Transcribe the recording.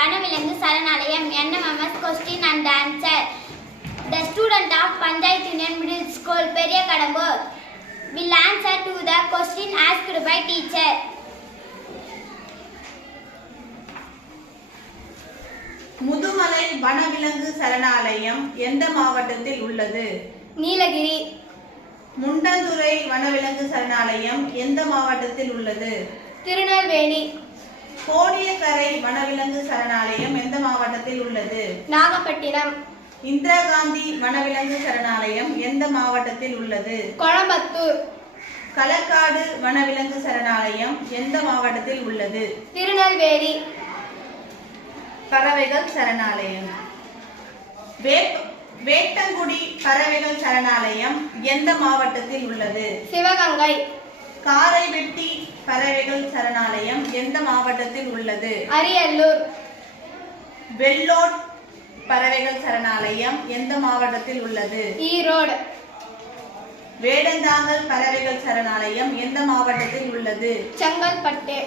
வனவிலங்கு சரணாலயம். NMMS question and answer. The student of Panchayat Union Middle School, Periyakadambur, will answer to the question asked by teacher. Mudumalai வனவிலங்கு சரணாலயம் எந்த மாவட்டத்தில் உள்ளது? நீலகிரி. முண்டந்துறை வனவிலங்கு சரணாலயம் எந்த மாவட்டத்தில் உள்ளது? திருநெல்வேலி. கோடியக்கரை வனவிலங்கு சரணாலயம் எந்த மாவட்டத்தில் உள்ளது? நாகப்பட்டினம். இந்திரா காந்தி வனவிலங்கு சரணாலயம் எந்த மாவட்டத்தில் உள்ளது? கோயம்புத்தூர். களக்காடு வனவிலங்கு சரணாலயம் எந்த மாவட்டத்தில் உள்ளது? திருநெல்வேலி. பறவைகள் சரணாலயம். வேட்டங்குடி பறவைகள் சரணாலயம் எந்த மாவட்டத்தில் உள்ளது? சிவகங்கை. காரைவெட்டி பறவைகள் சரணாலயம் எந்த மாவட்டத்தில் உள்ளது? அரியலூர். வெள்ளோட் பறவைகள் சரணாலயம் எந்த மாவட்டத்தில் உள்ளது? ஈரோடு. வேடந்தாங்கல் பறவைகள் சரணாலயம் எந்த மாவட்டத்தில் உள்ளது? செங்கல்பட்டு.